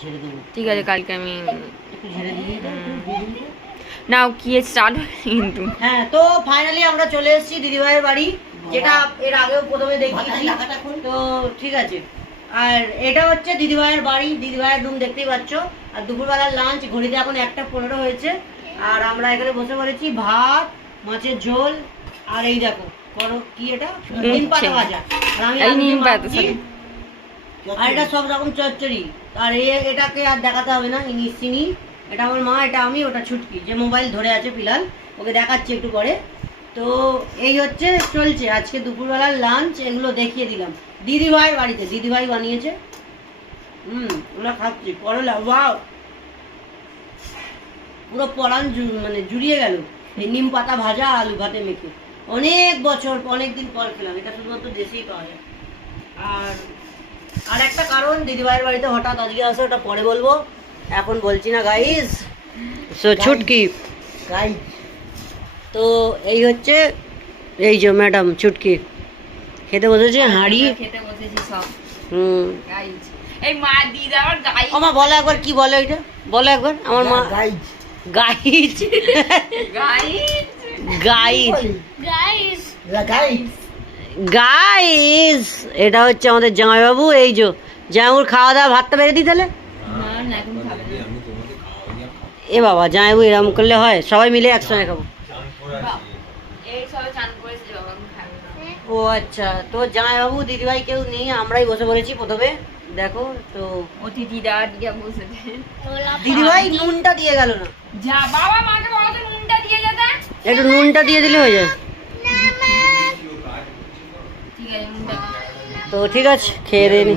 ঝেড়ে দেবো। ঠিক আছে, কালকে আমি একটু ঝেড়ে দিয়ে নাও কি স্টার্ট কিন্তু। হ্যাঁ, তো ফাইনালি আমরা চলে এসেছি দিদিভাইয়ের বাড়ি, যেটা এর আগেও প্রথমে দেখিয়েছি। তো ঠিক আছে, আর এটা হচ্ছে দিদিভাইয়ের বাড়ি, দিদিভাইয়ের রুম দেখতেই পাচ্ছ। আর দুপুরবেলার লাঞ্চ, ঘড়িতে এখন 1:15 হয়েছে। আর আমরা এখানে বসে পড়েছি, ভাত, মাছের ঝোল, আর এই দেখো করো কি এটা, নিম পাতা ভাজা। আর আমি এই আলু দিয়ে নিম পাতা, মাখছি। sorry। আর এটা সব রকম চচ্চড়ি। আর এটাকে আর দেখাতে হবে না, ইনি চিনি। এটা আমার মা, এটা আমি, ওটা ছুটকি যে মোবাইল ধরে আছে ফিলহাল, ওকে দেখাচ্ছি একটু পরে। তো এই হচ্ছে চলছে আজকে দুপুরবেলার লাঞ্চ, এগুলো দেখিয়ে দিলাম। দিদিভাইয়ের বাড়িতে দিদিভাই বানিয়েছে। ওরা খাচ্ছি করলা, ওয়াও, পুরো পরাণ মানে জুড়িয়ে গেল এই নিম পাতা ভাজা আর আলু ভাতে মেখে। অনেক বছর, অনেক দিন পর খেলাম, এটা শুধুমাত্র দেশেই পাওয়া যায়। আর একটা কারণ দিদিভাইয়ের বাড়িতে হঠাৎ আজকে আসে, ওটা পরে বলবো, এখন বলছি না গাইস। সো ছুটকি গাইস, তো এই হচ্ছে, এই যে ম্যাডাম ছুটকি খেতে বসেছে হাঁড়ি। খেতে বসেছি সব গাইস। এই মা দিদা আমার গাই আমার বলো একবার কি বলে ওইটা, বলো একবার। আমার মা guys, guys, guys guys, guys guys, guys. এটা হচ্ছে আমাদের জামাইবাবু। এই যে জামাইবাবুর খাওয়া দাওয়া, ভাতটা বেড়ে দিই তাহলে। না না এখন খাবে না। এ বাবা, জামাইবাবু এরকম করলে হয়? সবাই মিলে একসঙ্গে খাবো। এই সবে চান করেছে বাবা, এখন খাবে না। ও আচ্ছা, তো জামাইবাবু দিদিভাই কেউ নেই, আমরাই বসে পড়েছি প্রথমে। দেখো তো অতিথিরা দিয়ে বসেছে। দিদিভাই নুনটা দিয়ে গেল না। যা বাবা, মাকে বলো তো নুনটা দিয়ে যেতে। একটু নুনটা দিয়ে দিলে হয়ে যায়। ঠিক আছে, নুনটা তো ঠিক আছে, খেয়ে দিয়ে নি।